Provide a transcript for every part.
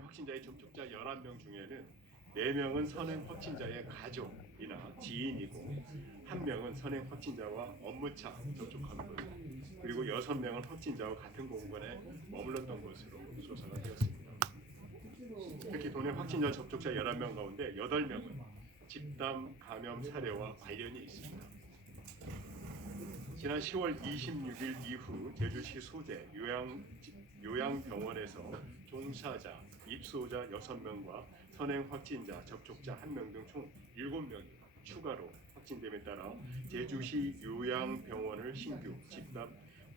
확진자의 접촉자 11명 중에는 4명은 선행 확진자의 가족이나 지인이고 1명은 선행 확진자와 업무차 접촉한 것, 그리고 6명은 확진자와 같은 공간에 머물렀던 것으로 조사가 되었습니다. 특히 도내 확진자 접촉자 11명 가운데 8명은 집단 감염 사례와 관련이 있습니다. 지난 10월 26일 이후 제주시 소재 요양병원에서 종사자, 입소자 6명과 선행 확진자, 접촉자 1명 등 총 7명이 추가로 확진됨에 따라 제주시 요양병원을 신규 집단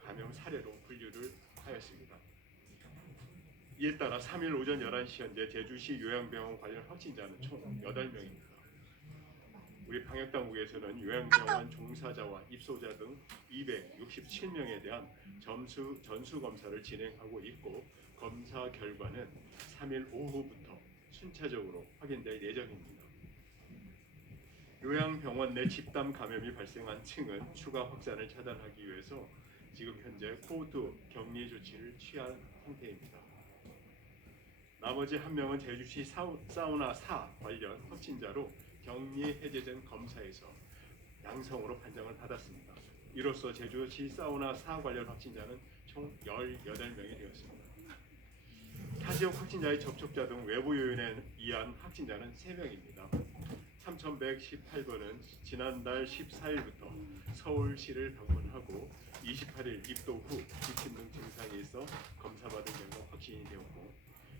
감염 사례로 분류를 하였습니다. 이에 따라 3일 오전 11시 현재 제주시 요양병원 관련 확진자는 총 8명입니다. 우리 방역당국에서는 요양병원 종사자와 입소자 등 267명에 대한 전수검사를 진행하고 있고, 검사 결과는 3일 오후부터 순차적으로 확인될 예정입니다. 요양병원 내 집단 감염이 발생한 층은 추가 확산을 차단하기 위해서 지금 현재 코드 격리 조치를 취한 상태입니다. 나머지 1명은 제주시 사우나 4 관련 확진자로 격리 해제된 검사에서 양성으로 판정을 받았습니다. 이로써 제주시 사우나 4 관련 확진자는 총 18명이 되었습니다. 타지역 확진자의 접촉자 등 외부 요인에 의한 확진자는 3명입니다. 3118번은 지난달 14일부터 서울시를 방문하고 28일 입도 후 기침 등 증상이 있어 검사받은 결과 확진이 되었고,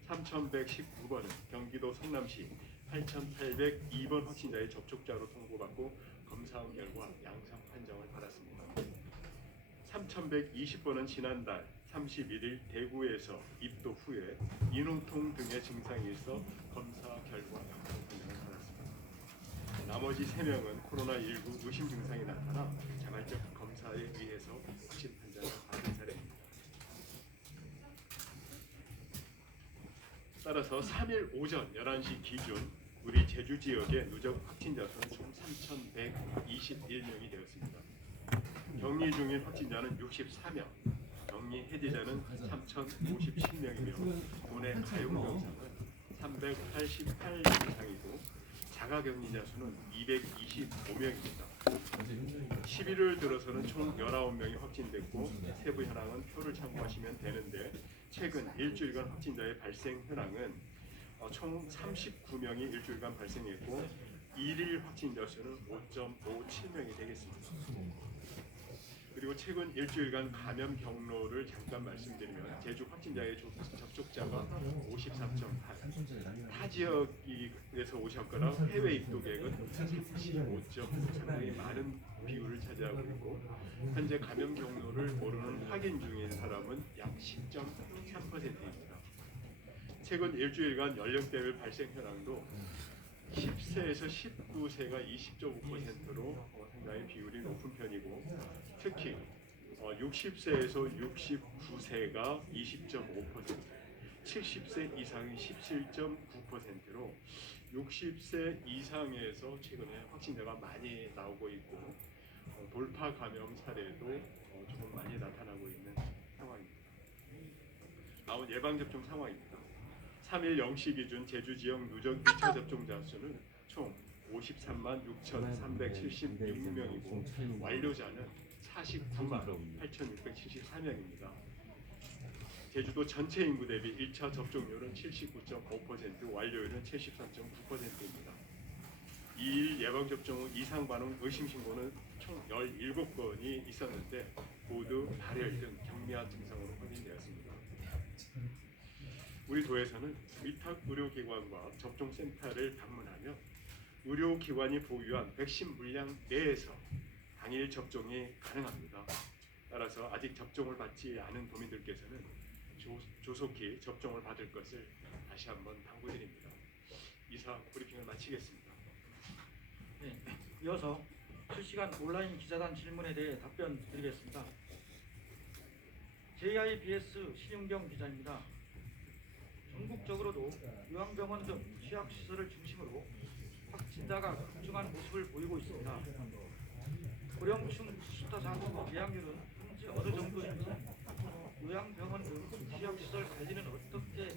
3119번은 경기도 성남시 8802번 확진자의 접촉자로 통보받고 검사한 결과 양성 판정을 받았습니다. 3120번은 지난달 31일 대구에서 입도 후에 인후통 등의 증상이 있어 검사 결과 양성 판정을 받았습니다. 나머지 3명은 코로나19 의심 증상이 나타나 자발적 검사에 의해서 확진 판정을 받은 사례입니다. 따라서 3일 오전 11시 기준 우리 제주 지역의 누적 확진자 수는 총 3,121명이 되었습니다. 격리 중인 확진자는 64명, 격리 해제자는 3,057명이며 도내 가용병상은 388명이고 자가격리자 수는 225명입니다. 11월 들어서는 총 19명이 확진됐고 세부 현황은 표를 참고하시면 되는데, 최근 일주일간 확진자의 발생 현황은 총 39명이 일주일간 발생했고 일일 확진자 수는 5.57명이 되겠습니다. 그리고 최근 일주일간 감염 경로를 잠깐 말씀드리면 제주 확진자의 접촉자가 54.8, 타 지역에서 오셨거나 해외 입도 계획은 35.9, 상당히 많은 비율을 차지하고 있고, 현재 감염 경로를 모르는 확인 중인 사람은 약 10.3%입니다. 최근 일주일간 연령대별 발생 현황도 10세에서 19세가 20.5%로 상당히 비율이 높은 편이고, 특히 60세에서 69세가 20.5%, 70세 이상이 17.9%로 60세 이상에서 최근에 확진자가 많이 나오고 있고, 돌파 감염 사례도 조금 많이 나타나고 있는 상황입니다. 다음 예방접종 상황입니다. 3일 0시 기준 제주 지역 누적 1차 접종자 수는 총 53만 6,376명이고 완료자는 49만 8,674명입니다. 제주도 전체 인구 대비 1차 접종률은 79.5%, 완료율은 73.9%입니다. 2일 예방접종 후 이상 반응 의심 신고는 총 17건이 있었는데 모두 발열 등 경미한 증상으로 확인되었습니다. 우리 도에서는 위탁 의료기관과 접종센터를 방문하며 의료기관이 보유한 백신 물량 내에서 당일 접종이 가능합니다. 따라서 아직 접종을 받지 않은 도민들께서는 조속히 접종을 받을 것을 다시 한번 당부드립니다. 이상 브리핑을 마치겠습니다. 네, 이어서 실시간 온라인 기자단 질문에 대해 답변 드리겠습니다. JIBS 신윤경 기자입니다. 전국적으로도 요양병원 등 취약시설을 중심으로 확진자가 급증한 모습을 보이고 있습니다. 고령층 74상 예약률은 현재 어느 정도인지, 요양병원 등 취약시설 관리는 어떻게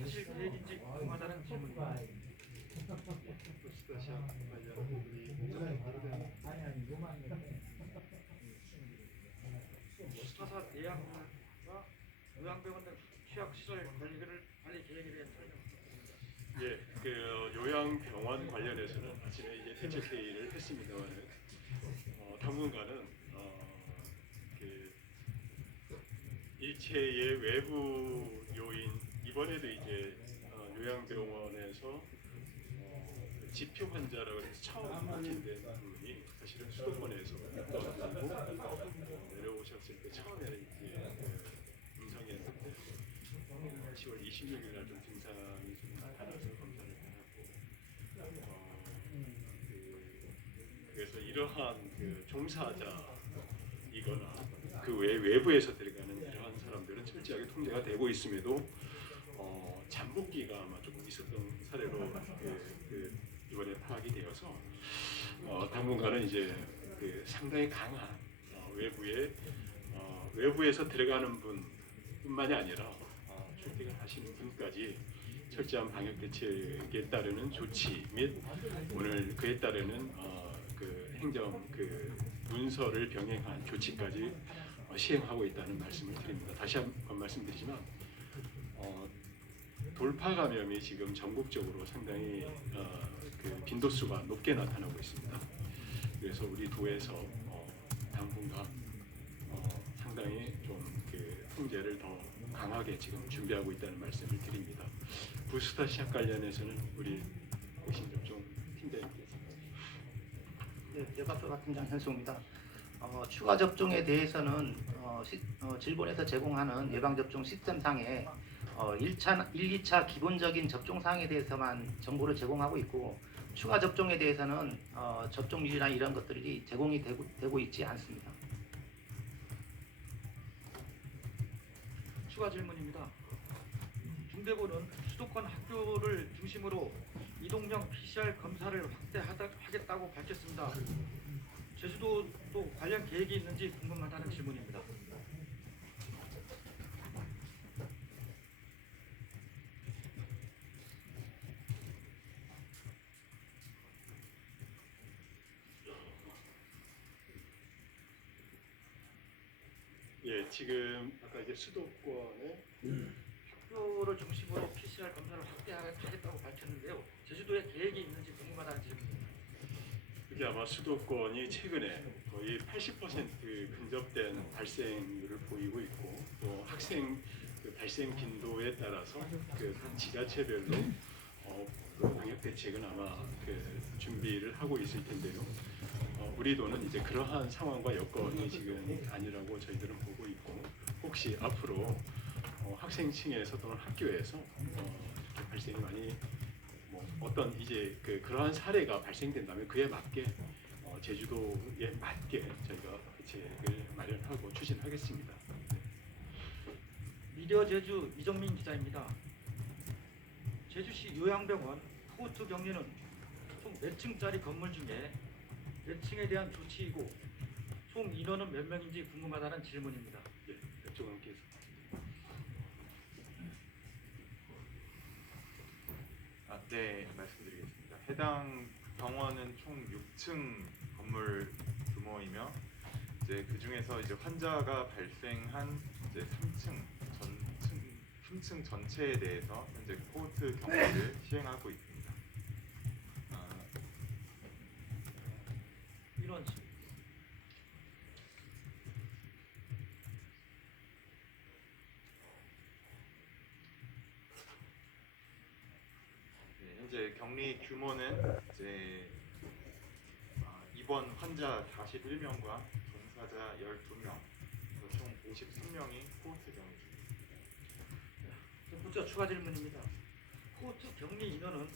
하실 계획인지 궁금하다는 질문입니다. 부스타샵 관련 부분이 다르다는 수타사 대학과 요양병원 등 취약시설 관리 계획에 대한 설명 부탁드립니다. 예, 그 요양병원 관련해서는 아침에 이제 대책 회의를 했습니다만은 당분간은 그 일체의 외부 요인 이번에도 이제 요양병원에서 지표 환자라고 해서 처음 확진된 분이 사실은 수도권에서 내려오셨을 때 처음에는 이제 음성이었는데 10월 26일 날 좀 증상이 좀 나타나서 검사를 해놨고 그래서 이러한 그 종사자이거나 그 외부에서 들어가는 이러한 사람들은 철저하게 통제가 되고 있음에도 잠복기가 아마 조금 있었던 사례로 이번에 파악이 되어서 당분간은 이제 그 상당히 강한 외부에서 들어가는 분뿐만이 아니라 출퇴근하시는 분까지 철저한 방역 대책에 따르는 조치 및 오늘 그에 따르는 그 행정 그 문서를 병행한 조치까지 시행하고 있다는 말씀을 드립니다. 다시 한번 말씀드리지만 돌파 감염이 지금 전국적으로 상당히 그 빈도수가 높게 나타나고 있습니다. 그래서 우리 도에서 당분간 상당히 좀 그 통제를 더 강하게 지금 준비하고 있다는 말씀을 드립니다. 부스터 시작 관련해서는 우리 백신 접종 팀장님께서. 네, 예방서 팀장 현수입니다. 추가 접종에 대해서는 질본에서 제공하는 예방접종 시스템상에 1, 2차 기본적인 접종사항에 대해서만 정보를 제공하고 있고 추가 접종에 대해서는 접종 유지나 이런 것들이 제공이 되고 있지 않습니다. 추가 질문입니다. 중대본은 수도권 학교를 중심으로 이동형 PCR 검사를 확대하겠다고 밝혔습니다. 제주도도 관련 계획이 있는지 궁금하다는 질문입니다. 예, 지금 아까 이제 수도권에 학교를 중심으로 PCR 검사를 확대하겠다고 밝혔는데요. 제주도에 계획이 있는지 궁금하다는 질문입니다. 이게 아마 수도권이 최근에 거의 80% 근접된 발생률을 보이고 있고 또 학생 그 발생 빈도에 따라서 그 지자체별로 그 방역 대책은 아마 그 준비를 하고 있을 텐데요. 우리 도는 이제 그러한 상황과 여건이 지금 아니라고 저희들은 보고 있고 혹시 앞으로 학생층에서 또는 학교에서 이렇게 발생이 많이 어떤 이제 그러한 사례가 발생된다면 그에 맞게 제주도에 맞게 저희가 대책을 마련하고 추진하겠습니다. 미디어 제주 이정민 기자입니다. 제주시 요양병원 코호트 격리는 총 몇 층짜리 건물 중에 몇 층에 대한 조치이고 총 인원은 몇 명인지 궁금하다는 질문입니다. 예, 백종원께서. 네, 말씀드리겠습니다. 해당 병원은 총 6층 건물 규모이며 이제 그 중에서 이제 환자가 발생한 이제 3층 전체에 대해서 현재 코호트 격리를 시행하고 있습니다. 인원수. 네, 현재 격리 규모는 이제 입원 환자 41명과 종사자 12명, 총 53명이 코호트 격리 중입니다. 두 번째 추가 질문입니다. 코호트 격리 인원은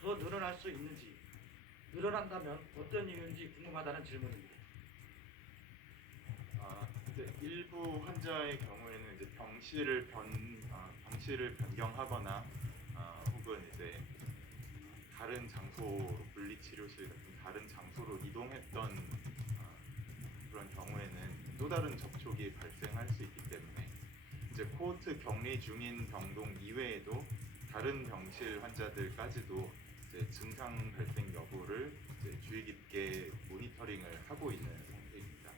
더 늘어날 수 있는지 늘어난다면 어떤 이유인지 궁금하다는 질문입니다. 이제 일부 환자의 경우에는 이제 병실을 변경하거나 혹은 이제 다른 장소 분리치료실 같은 다른 장소로 이동했던 그런 경우에는 또 다른 접촉이 발생할 수 있기 때문에 이제 코호트 격리 중인 병동 이외에도 다른 병실 환자들까지도 이제 증상 발생 여부를 이제 주의 깊게 모니터링을 하고 있는 상태입니다.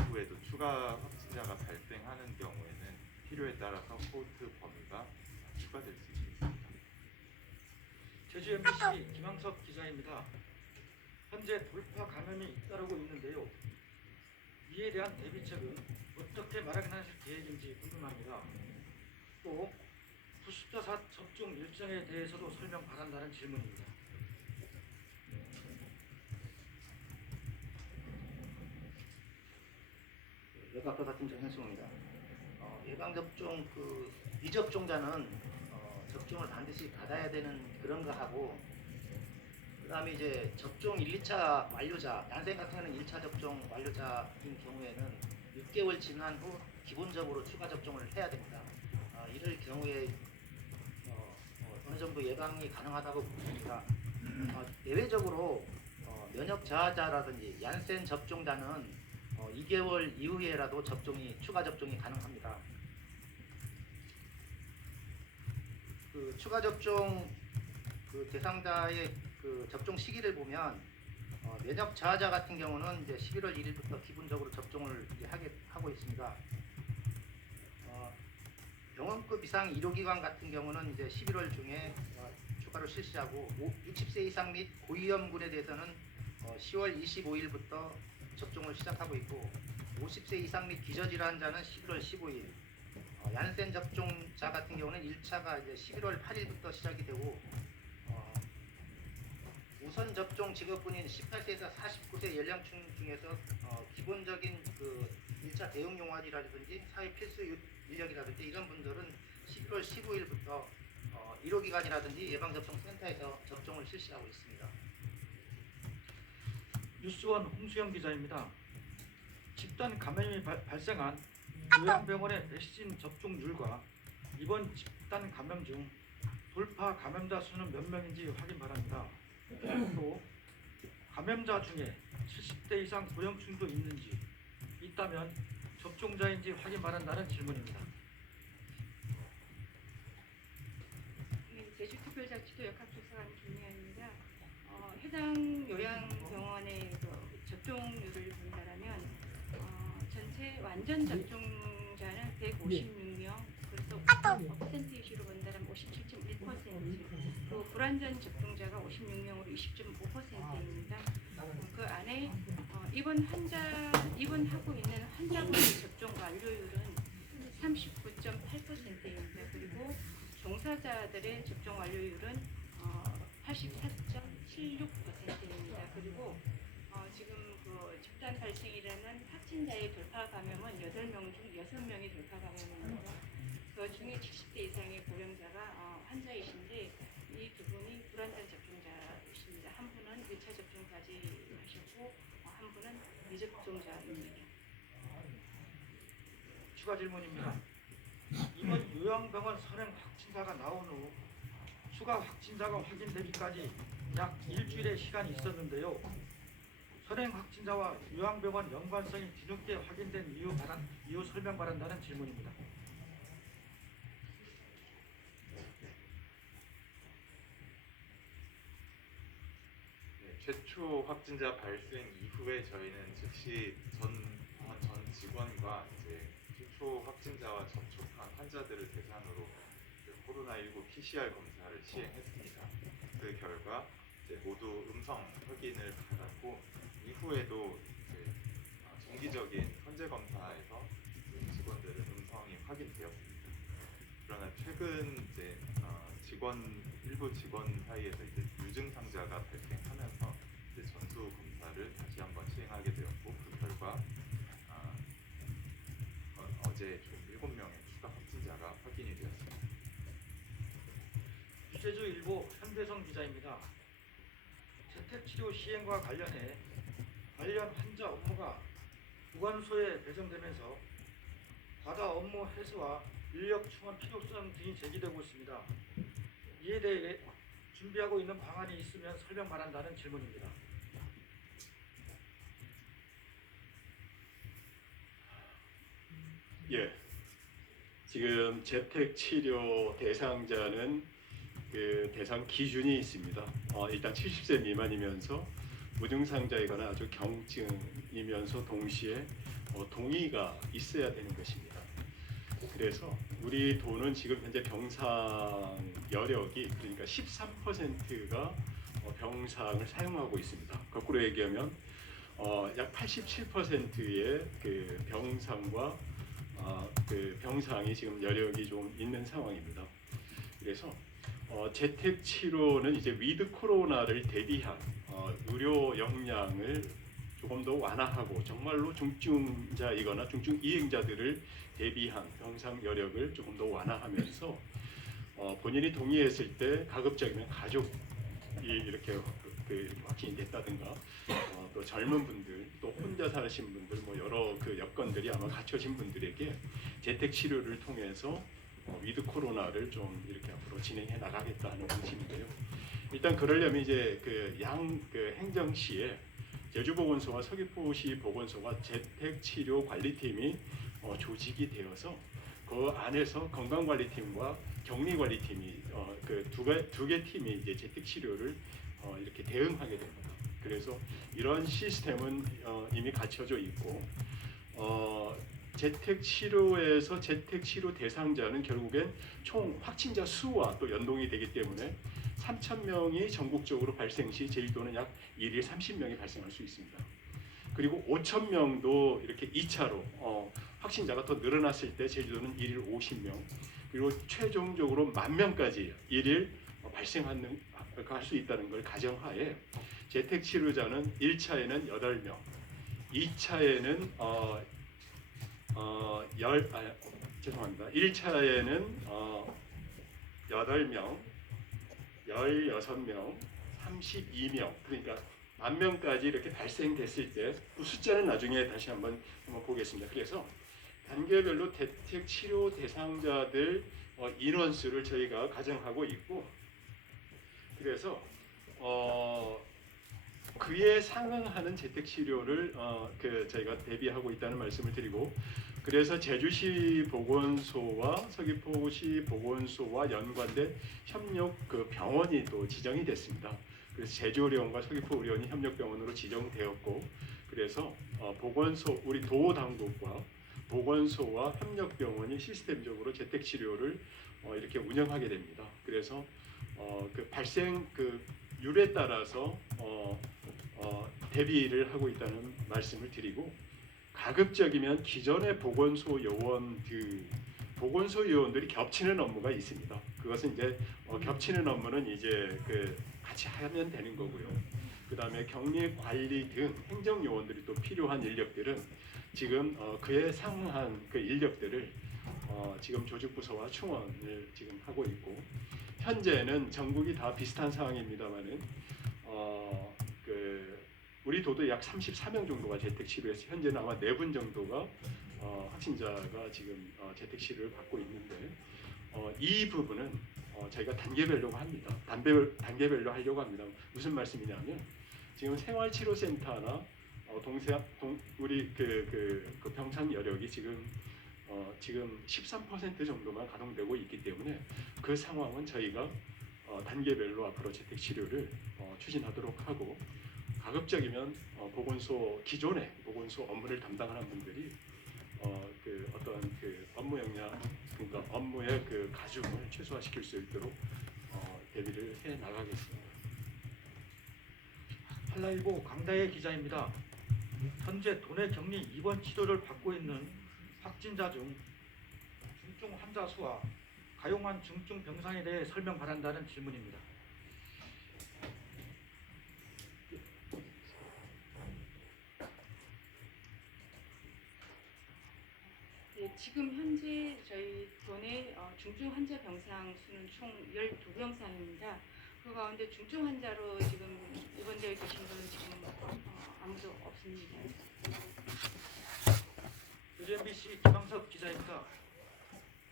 이후에도 추가 확진자가 발생하는 경우에는 필요에 따라서 코호트 범위가 추가될 수 있습니다. 제주 MBC 김항석 기자입니다. 현재 돌파 감염이 잇따르고 있는데요. 이에 대한 대비책은 어떻게 마련하실 계획인지 궁금합니다. 또 부숫자사 접종 일정에 대해서도 설명 바란다는 질문입니다. 외곽과 같은 정현수입니다. 예방접종 미접종자는 접종을 반드시 받아야 되는 그런 거 하고, 그다음에 이제 접종 1, 2차 완료자, 얀센 같은 경우는 1차 접종 완료자인 경우에는 6개월 지난 후 기본적으로 추가 접종을 해야 됩니다. 이럴 경우에 어느 정도 예방이 가능하다고 봅니다. 예외적으로 면역 저하자라든지 얀센 접종자는 2개월 이후에라도 추가 접종이 가능합니다. 그 추가 접종 대상자의 접종 시기를 보면 면역 저하자 같은 경우는 이제 11월 1일부터 기본적으로 접종을 이제 하고 있습니다. 병원급 이상 의료기관 같은 경우는 이제 11월 중에 추가로 실시하고 60세 이상 및 고위험군에 대해서는 10월 25일부터 접종을 시작하고 있고, 50세 이상 및 기저질환자는 11월 15일, 얀센 접종자 같은 경우는 1차가 이제 11월 8일부터 시작이 되고, 우선 접종 직업군인 18세에서 49세 연령층 중에서 기본적인 1차 대응 용환이라든지 사회 필수 인력이라든지 이런 분들은 11월 15일부터 의료기관이라든지 예방접종센터에서 접종을 실시하고 있습니다. 뉴스원 홍수영 기자입니다. 집단 감염이 발생한 요양병원의 백신 접종률과 이번 집단 감염 중 돌파 감염자 수는 몇 명인지 확인 바랍니다. 또 감염자 중에 70대 이상 고령층도 있는지, 있다면 접종자인지 확인 바란다는 질문입니다. 네, 제주특별자치도 역학조사관 김미아입니다. 해당 요양병원의 접종률을 본다면 전체 완전 접종자는 156명, 그래서 퍼센테이지로 본다면 57.1%, 또 불완전 접종자가 56명으로 20.5%입니다. 그 안에 입원하고 있는 환자분의 접종 완료율은 39.8%입니다. 그리고 종사자들의 접종 완료율은 84.76%입니다. 그리고 지금 집단 발생이라는 확진자의 돌파 감염은 8명 중 6명이 돌파 감염입니다. 그 중에 70대 이상의 고령자가 환자이신데 이 두 분이 불완전 접종자이십니다. 한 분은 1차 접종까지 하셨고 한 분은 미접종자입니다. 추가 질문입니다. 이번 요양병원 선행 확진자가 나온 후 추가 확진자가 확인되기까지 약 일주일의 시간이 있었는데요. 선행 확진자와 요양병원 연관성이 뒤늦게 확인된 이유 설명 바란다는 질문입니다. 최초 확진자 발생 이후에 저희는 즉시 전 직원과 이제 최초 확진자와 접촉한 환자들을 대상으로 코로나19 PCR 검사를 시행했습니다. 그 결과 이제 모두 음성 확인을 받았고, 이후에도 이제 정기적인 선제 검사에서 직원들은 음성이 확인되었습니다. 그러나 최근 이제 일부 직원 사이에서 이제 유증상자가 발생하면서 이제 전수 검사를 다시 한번 시행하게 되었고, 그 결과 어제 총 7명의 추가 확진자가 확인이 되었습니다. 유재주일보 현대성 기자입니다. 재택치료 시행과 관련해 관련 환자 업무가 보건소에 배정되면서 과다 업무 해소와 인력 충원 필요성 등이 제기되고 있습니다. 이에 대해 준비하고 있는 방안이 있으면 설명 바란다는 질문입니다. 예, 지금 재택치료 대상자는 그 대상 기준이 있습니다. 일단 70세 미만이면서 무증상자이거나 아주 경증이면서 동시에 동의가 있어야 되는 것입니다. 그래서 우리 도는 지금 현재 병상 여력이 그러니까 13%가 병상을 사용하고 있습니다. 거꾸로 얘기하면 약 87%의 그 병상과 그 병상이 지금 여력이 좀 있는 상황입니다. 그래서 재택 치료는 이제 위드 코로나를 대비한 의료 역량을 조금 더 완화하고 정말로 중증자이거나 중증 이행자들을 대비한 병상 여력을 조금 더 완화하면서 본인이 동의했을 때 가급적이면 가족이 이렇게 이렇게 확진이 됐다든가 또 젊은 분들 또 혼자 사신 분들 뭐 여러 그 여건들이 아마 갖춰진 분들에게 재택 치료를 통해서 위드 코로나를 좀 이렇게 앞으로 진행해 나가겠다는 방침인데요. 일단 그러려면 이제 그 행정시에 제주보건소와 서귀포시 보건소와 재택치료 관리팀이 조직이 되어서 그 안에서 건강관리팀과 격리관리팀이 그 두 개 팀이 이제 재택치료를 이렇게 대응하게 됩니다. 그래서 이런 시스템은 이미 갖춰져 있고 재택치료에서 재택치료 대상자는 결국엔 총 확진자 수와 또 연동이 되기 때문에 3,000명이 전국적으로 발생 시 제주도는 약 1일 30명이 발생할 수 있습니다. 그리고 5,000명도 이렇게 2차로 확진자가 더 늘어났을 때 제주도는 1일 50명 그리고 최종적으로 10,000명까지 1일 발생할 수 있다는 걸 가정하에 재택치료자는 1차에는 8명, 2차에는 1차에는 8명, 16명, 32명 그러니까 10,000명까지 이렇게 발생됐을 때 그 숫자는 나중에 다시 한번 보겠습니다. 그래서 단계별로 재택 치료 대상자들 인원수를 저희가 가정하고 있고 그래서 그에 상응하는 재택 치료를 저희가 대비하고 있다는 말씀을 드리고 그래서 제주시 보건소와 서귀포시 보건소와 연관된 협력 그 병원이 또 지정이 됐습니다. 그래서 제주의료원과 서귀포의료원이 협력병원으로 지정되었고 그래서 보건소 우리 도 당국과 보건소와 협력병원이 시스템적으로 재택치료를 이렇게 운영하게 됩니다. 그래서 그 발생 그 율에 따라서 대비를 하고 있다는 말씀을 드리고 가급적이면 기존의 보건소 요원들이 겹치는 업무가 있습니다. 그것은 이제 겹치는 업무는 이제 그 같이 하면 되는 거고요. 그 다음에 격리 관리 등 행정 요원들이 또 필요한 인력들은 지금 그에 상응한 그 인력들을 지금 조직부서와 충원을 지금 하고 있고 현재는 전국이 다 비슷한 상황입니다만은 우리 도도 약 34명 정도가 재택 치료해서 현재는 아마 4분 정도가 확진자가 지금 재택 치료를 받고 있는데 이 부분은 저희가 단계별로 합니다. 단계별로 하려고 합니다. 무슨 말씀이냐면 지금 생활치료센터나 우리 그 병상 여력이 지금 13% 정도만 가동되고 있기 때문에 그 상황은 저희가 단계별로 앞으로 재택 치료를 추진하도록 하고 가급적이면 기존의 보건소 업무를 담당하는 분들이 그 어떤 그 업무 역량 그러니까 업무의 그 가중을 최소화시킬 수 있도록 대비를 해 나가겠습니다. 한라일보 강다혜 기자입니다. 현재 도내 격리 입원 치료를 받고 있는 확진자 중 중증 환자 수와 가용한 중증 병상에 대해 설명 바란다는 질문입니다. 네, 지금 현재 저희 도내 중증 환자 병상 수는 총 12병상입니다. 그 가운데 중증 환자로 지금 입원되어 계신 분은 지금 아무도 없습니다. MBC 김항석 기자입니다.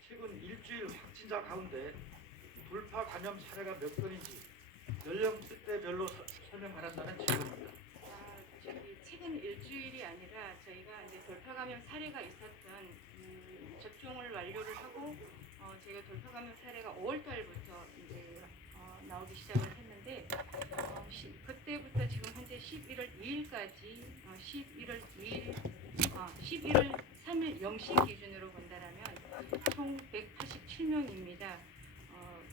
최근 일주일 확진자 가운데 돌파 감염 사례가 몇 건인지 연령대별로 설명 바란다는 질문입니다. 최근 일주일이 아니라 저희가 이제 돌파 감염 사례가 있었던 접종을 완료를 하고 저희가 돌파 감염 사례가 5월 달부터 이제 나오기 시작을 했는데 그때부터 지금 현재 11월 2일까지 11월 3일 0시 기준으로 본다라면 총 187명입니다.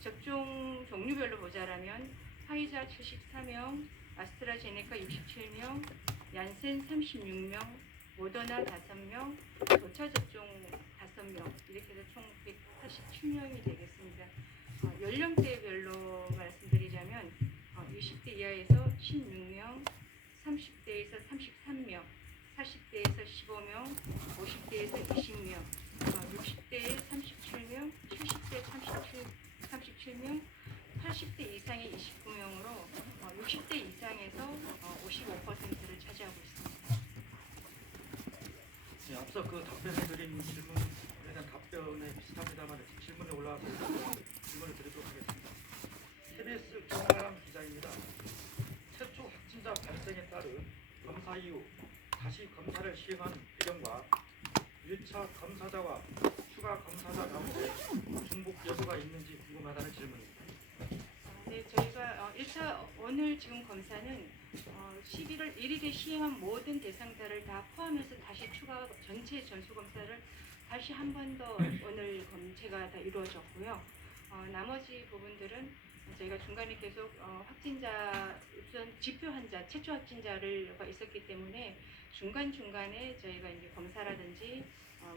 접종 종류별로 보자라면 화이자 74명, 아스트라제네카 67명, 얀센 36명, 모더나 5명, 5차 접종 5명 이렇게 해서 총 187명이 되겠습니다. 연령대별로 말씀드리자면 20대 이하에서 16명, 30대에서 33명, 40대에서 15명, 50대에서 20명, 60대에 37명, 70대 37명, 80대 이상의 29명으로 60대 이상에서 55%를 차지하고 있습니다. 네, 앞서 그 답변해드린 질문에 대한 답변에 비슷합니다만 질문에 올라와서 질문을 드리도록 하겠습니다. KBS 김가람 기자입니다. 최초 확진자 발생에 따른 검사 이후 다시 검사를 시행한 배경과 1차 검사자와 추가 검사자 가운데 중복 여부가 있는지 궁금하다는 질문입니다. 네, 저희가 1차 오늘 지금 검사는 11월 1일에 시행한 모든 대상자를 다 포함해서 다시 추가 전체 전수 검사를 다시 한 번 더 오늘 검체가 다 이루어졌고요. 나머지 부분들은 저희가 중간에 계속 확진자 우선 지표 환자, 최초 확진자가 있었기 때문에 중간중간에 저희가 이제 검사라든지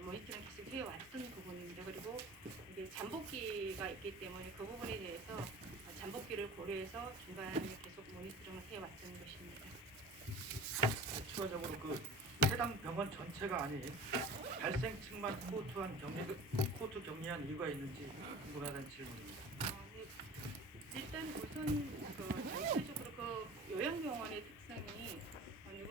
모니터링 계속 해왔던 부분입니다. 그리고 이게 잠복기가 있기 때문에 그 부분에 대해서 잠복기를 고려해서 중간에 계속 모니터링을 해왔던 것입니다. 추가적으로 그 해당 병원 전체가 아닌 발생층만 코호트 격리한 이유가 있는지 궁금하다는 질문입니다. 네. 일단 우선 전체적으로 그 요양병원의 특성이